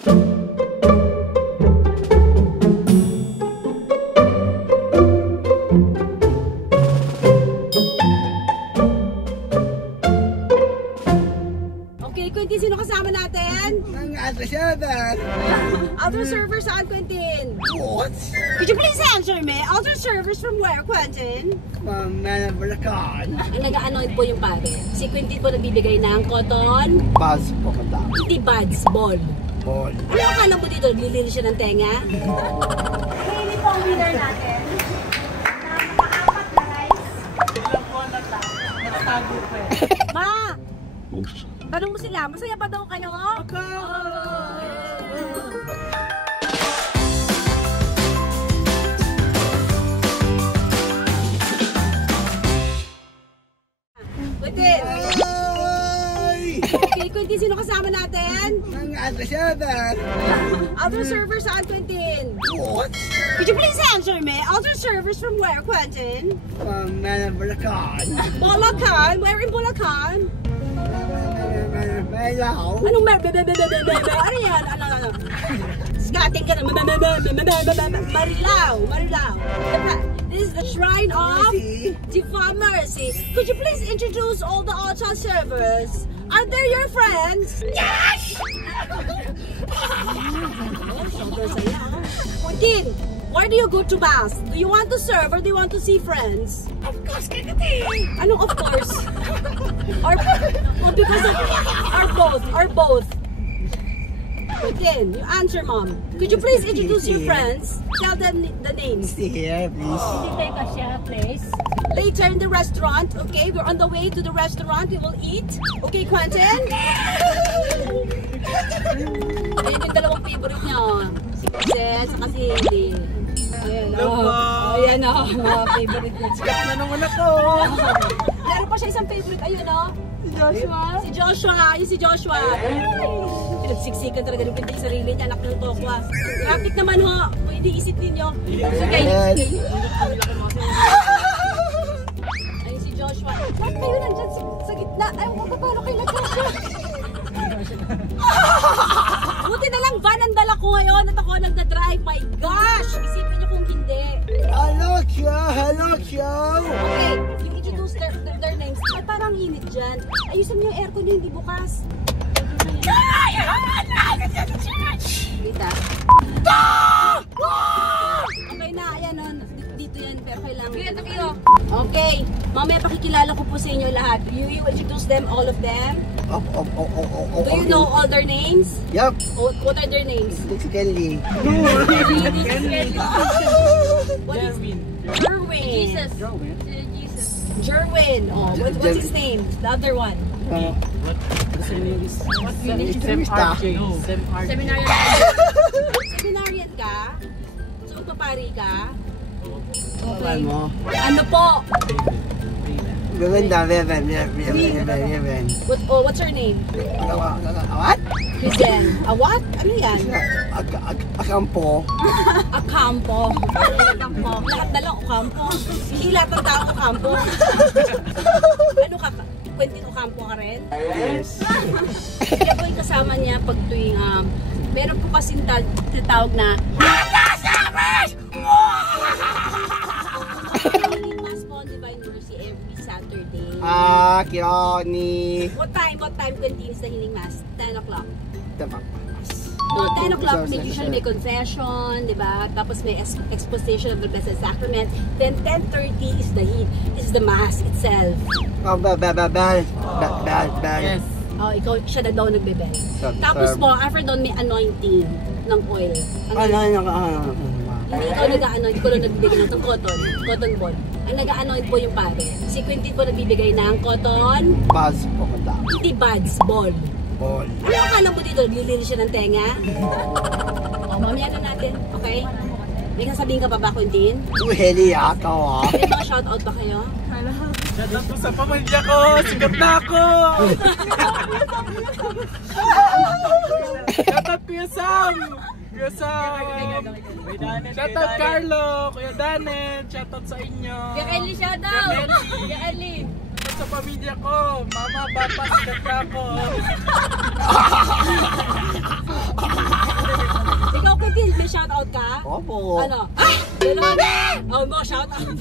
Quentin, sino kasama natin? Ang other server. Other server saan, Quentin? What? Could you please answer me? Other servers from where, Quentin? From Bulacan. Ang nag-anoint po yung pare. Si Quentin po nagbibigay ng cotton. Buzz po ka daw. Hindi buds, ball. Ball. Ano akala mo dito? Naglilinis siya ng tenga? Hailey po ang winner natin. Na makaapat na rice. Biglang po nagtago pa eh. Ma! Tanong mo sila, masaya pa daw kayo? Quentin! Okay, Quentin, sino kasama natin? Ang other server. Other server saan, Quentin? What? Could you please answer me? Other servers from where, Quentin? From Bulacan. Bulacan? Where in Bulacan? Marilao. Anong ano yan? Ano? Skating ka na. Marilao. This is the shrine of Divine Mercy. Could you please introduce all the altar servers? Are they your friends? Yes! Quentin, why do you go to mass? Do you want to serve or do you want to see friends? Of course, Kennedy. Anong of course? Or because of or both. Quentin, you answer, Mom. Could you please introduce your friends? Tell them the names. Stay here, please. Take a share, please. Later in the restaurant, okay? We're on the way to the restaurant. We will eat. Okay, Quentin? Ayun yung dalawang favorite niya. Si Princess, saka si Hailey. Ayan, ayan o, mga favorite niya. Sikat na naman ako. Meron pa siya isang favorite. Ayun o. Si Joshua. Si Joshua. Yung si Joshua. Pinagsiksikan talaga ng pinta yung sarili niya. Anak ng tokwa. Traffic naman ho. Kung hindi isip ninyo. Okay. Ayun si Joshua. Bakit kayo nandyan sa gitna? Ayaw ko pa paano kayo nag-Joshua. Buti na lang van ang dala ko ngayon at ako nagda-drive. My gosh! Isipin niyo kung hindi. Hello, Joe. Okay, you introduce their names. Ay, parang init dyan. Ayusin niyo yung aircon niyo, hindi bukas. Dita. Okay na, ayan o. Dito yan, pero kailangan. Okay, mamaya pakikilala ko po sa inyo lahat. You introduce them, all of them? Do you know all their names? Yup. What are their names? Kelly. Jerwin. Jerwin. Jerwin. Oh, what's his name? The other one. What's your name is? What's your name? Sem RJ. Sem RJ. Seminarian ka? So, magpapari ka? Okay. Mo. Ano po? Gawin. What's her name? What? Kristen. A what? Ano yan? Akampo. Akampo. Akampo. Lahat na lang Akampo. Hindi lahat ng tao Akampo. Ano ka? Quentin Ocampo ka rin? Yes. Kaya po yung kasama niya pag tuwing meron po kasing tatawag na Mass po on Divine Mercy every Saturday. Kironi. What time Quentin is the healing mass? 10 o'clock. No, 10 o'clock usually may confession, di ba? Tapos may exposition of the Blessed Sacrament. Then 10:30 is the heat. This is the mass itself. Bell. Yes. Oh, ikaw siya na daw nagbebel. Tapos po, after doon may anointing ng oil. Hindi ikaw nag-anoint, ikaw lang nagbibigay ng cotton ball. Ang nag-anoint po yung pare. Si Quentin po nagbibigay ng cotton. Buzz po ka daw. Hindi buds, ball. Ball. Ano akala mo dito? Naglilinis siya ng tenga? O, mamaya na natin, okay? May sasabihin ka pa ba, Quentin? Heli ako. May mga shoutout ba kayo? Shoutout po sa pamilya ko. Sikat na ako. Shoutout Kuya Sam. Kuya Sam. Shoutout Carlo. Kuya Danet. Shoutout sa inyo. Kuya Ellie, shoutout! Kuya Ellie! Shoutout sa pamilya ko. Mama, papa, sikat na ako. Opo. Ano? Ah! Ganon. Oh, mo, shout out.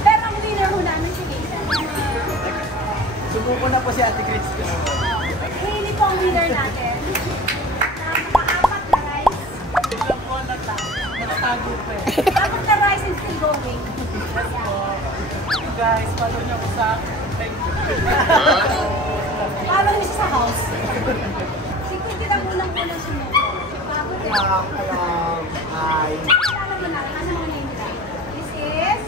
Pero ang winner ho namin si Lisa. Subuko na po si Ate Chris. Hailey po ang winner natin. Nakaapat na rice. Ilang po nagtago pa eh. Apat na rice is still going. Guys, follow niyo ko sa Paano niyo siya sa house? Sikot kita unang-unang sumuko. Bago din. Hi. Alam mo na, ano mga name nila? This is...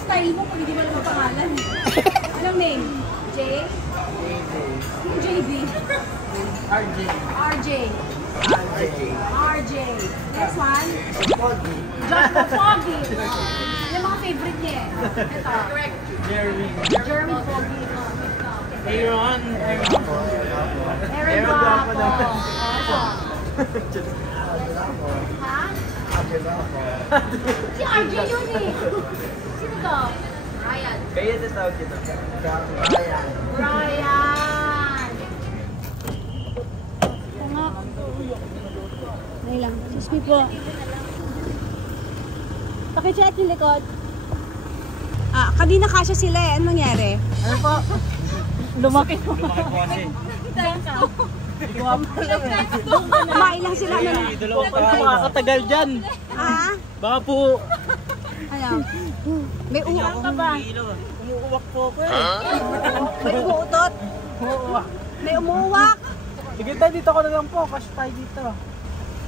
Style mo pag hindi mo naman pangalan. Anong name? J? Yung JB? RJ. RJ. RJ. Next one? John Foggy. Yung mga favorite niya eh. Ito. Jerry. Jeremy Foggy. Aaron. Aaron Guapo. Ha? Si RJ yun eh. Sino to? Ryan. Kaya ito tawag dito. Ryan. Dahil lang. Excuse me po. Pakicheck yung likod. Ah, kanina kasya sila eh. Anong nangyari? Ano po? Lumaki po. Kumain lang sila. Ano na? Makakatagal dyan. Ah? Baka po. Ano? May uwak ka ba? Umuuwak po ako eh. May umuutot? Umuuwak. May umuwak? Sige tayo, dito ko na lang po. Kasi tayo dito.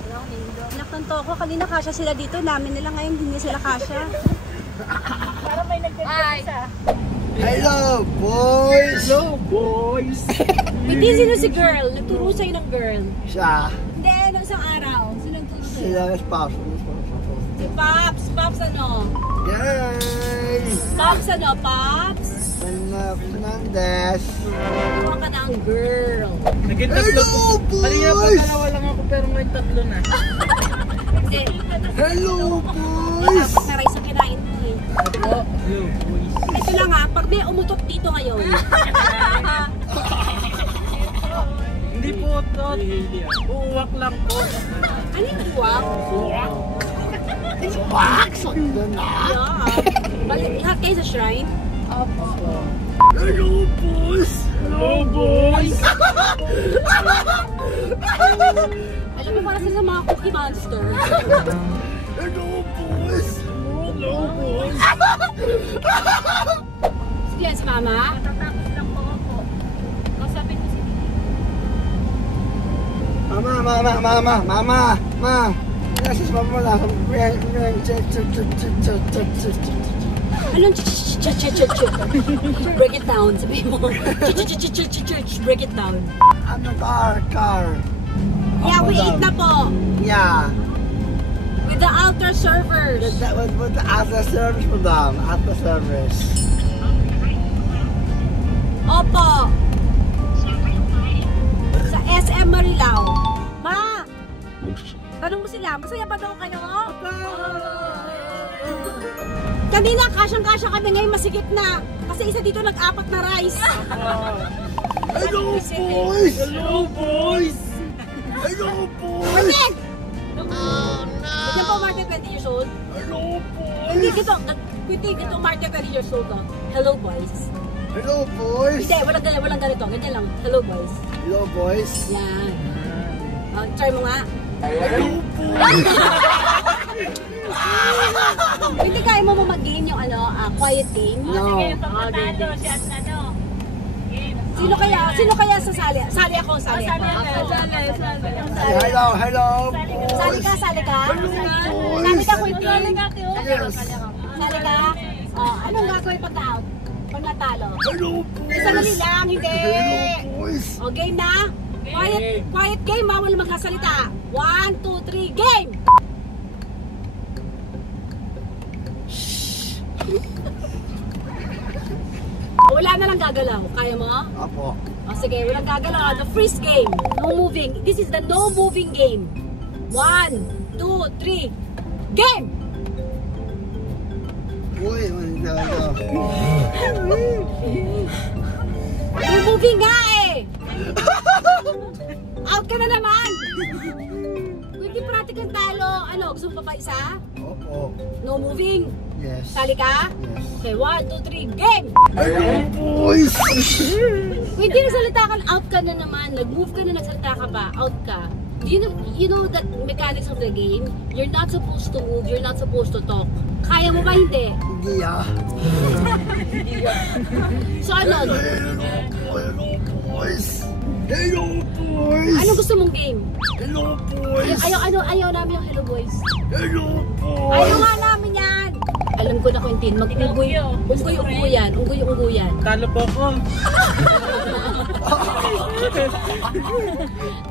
Anak ng toko, kanina kasya sila dito. Namin nila ngayon, hindi sila kasya. Hello, boys. Hello, boys. Hindi, sino si girl? Nagturo sa'yo ng girl. Siya. Hindi, ano isang araw? Sino nagturo sa'yo? Sila is Pops. Si Pops. Pops ano? Yay! Pops ano? Pops? Fernandez. Kuha ka ng girl. Naging tatlo Hello, po. Kanina po boys. dalawa lang ako pero ngayon tatlo na. Kasi, Hello, boys. tapos na rice ang kinain mo eh. Hello, boys. Ito lang ha, pag may umutot dito ngayon. Hindi po ito. Uuwak lang po. Ano yung uwak? Wax! Doon na. Yeah. Lahat kayo sa shrine? Hello, boys. Hello, boys. Alam mo para sila sa mga cookie monster. Hello, boys. Hello, boys. Sige, si Mama. Tatapos lang po ako. Kausapin mo si Mama. Gracias, mama lang. Anong break it down, sabi mo. Break it down. Ano, car. Yeah, we eat na po. Yeah. With the outer servers. With the after service, madam. After service. Opo. Sa SM Marilao. Ma! Tanong mo sila, masaya ba daw kayo? Kanina, kasyang-kasya kami, ngayon masikip na. Kasi isa dito nag-apat na rice. Hello, boys. Hello, boys. Hello, boys. Manig! Oh no! Yan po, Martin, 20 years old. Hello, boys. Hindi, gito, Martin, 20 years old. Oh. Hello, boys. Hello, boys. Hindi, walang ganito. Ganyan lang. Hello, boys. Hello, boys. Yan. Try mo nga. Hello, boys. Hindi kaya mo mag-game yung quiet game? No. Sino kaya sasali? Sali ako. Hello, Sali boys. ka? Sali ka, Boys. quick game. Yes. Sali ka? Anong gagawin pagka-out? Pag natalo. Hello, boys! Isa mali lang, hindi! Hello, boys! O, game na? Quiet game ha, wala magkasalita. 1, 2, 3, game! Wala na lang gagalaw. Kaya mo? Apo. O sige, walang gagalaw. The freeze game. No moving. This is the no moving game. 1, 2, 3, game! Uy, manalo. No moving nga eh! Out ka na naman! Kung hindi practical talo, ano, gusto mo pa isa? Opo. No moving? Yes. Sali ka? Yes. Okay, 1, 2, 3, game! Hello, boys! Kung hindi nagsalita ka, out ka na naman. Nag-move ka na, nagsalita ka pa, out ka. You know that mechanics of the game? You're not supposed to move, you're not supposed to talk. Kaya mo ba hindi? Hindi ah. So ano? Hello, boys! Hello, boys! Ano gusto mong game? Hello, boys! Ayaw namin yung hello boys. Hello, boys! Ayaw nga namin yan! Alam ko na, Quentin, mag-unggoy yan. Talo po ako.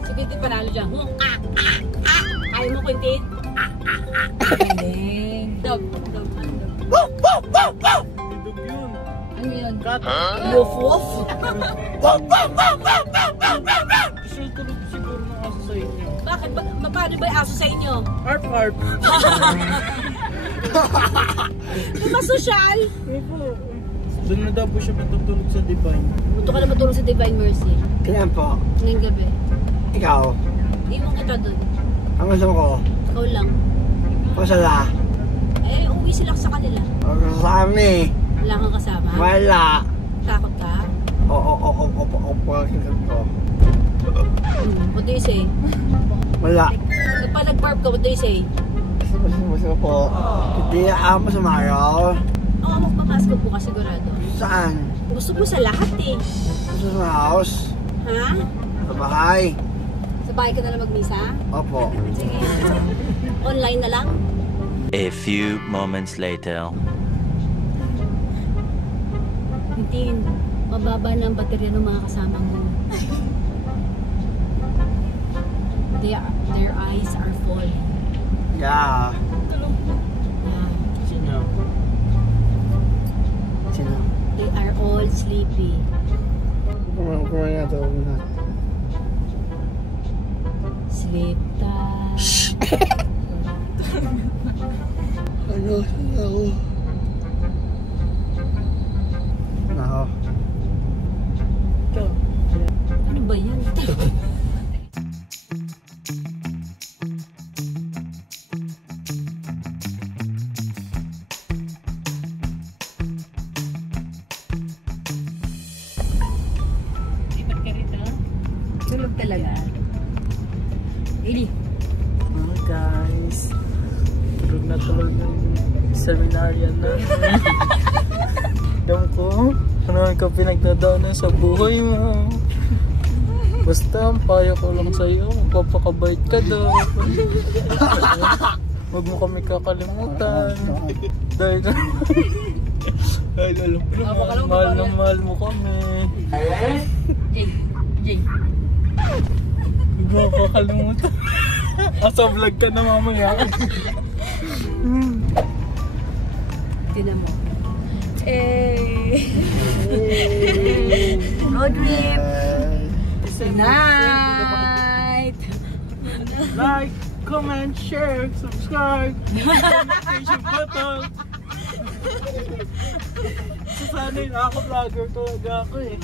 Si Quentin panalo dyan. Ayaw mo, Quentin? Dog. Bidog yun. Ano yun? Kat. Woof woof? Sure tulog siguro ng aso sa inyo. Bakit? Paano ba yung aso sa inyo? Arp, arp. Di ba sosyal? Doon na daw po siya matutulog sa Divine. Punto ka na matulog sa Divine Mercy. Kailan po? Ngayong gabi. Ikaw? Iwan kita doon. Ang gusto ko? Ikaw lang. Pasala? Eh, uwi sila sa kanila. Ang kasami? Wala kang kasama? Wala. Takot ka? Oo. Ko. What do you say? Wala. Pag nag-barb ka, what do you say? Gusto po. Hindi ako sumaraw. Oo, magpapasok po ka sigurado. Saan? Gusto mo sa lahat eh. Gusto sa house? Ha? Sa bahay? Sa bahay ka na lang magmisa? Opo. Sige. Online na lang? A few moments later. Quentin, mababa na ang baterya ng mga kasama mo. Their eyes are full. Yeah. Yeah. Sino? Sino? They are all sleepy. Kumain na ito. Sleep time. Ano? Ako. Ako. Ito. Ano ba yan? Tulog talaga. Ili. Hi guys. Tulog na tulog ng seminaryan na. Alam ko, ano ka pinagdadaanan sa buhay mo. Basta, ang payo ko lang sa'yo, magpapakabait ka daw. Huwag mo kami kakalimutan. Dahil alam mo, mahal na mahal mo kami. Jay. Huwag mo kakalimutan. Asa vlog ka na mamaya. Tinan mo. Road trip. Good night. Like, comment, share, subscribe. Notification button. Sasanay na ako, vlogger talaga ako eh.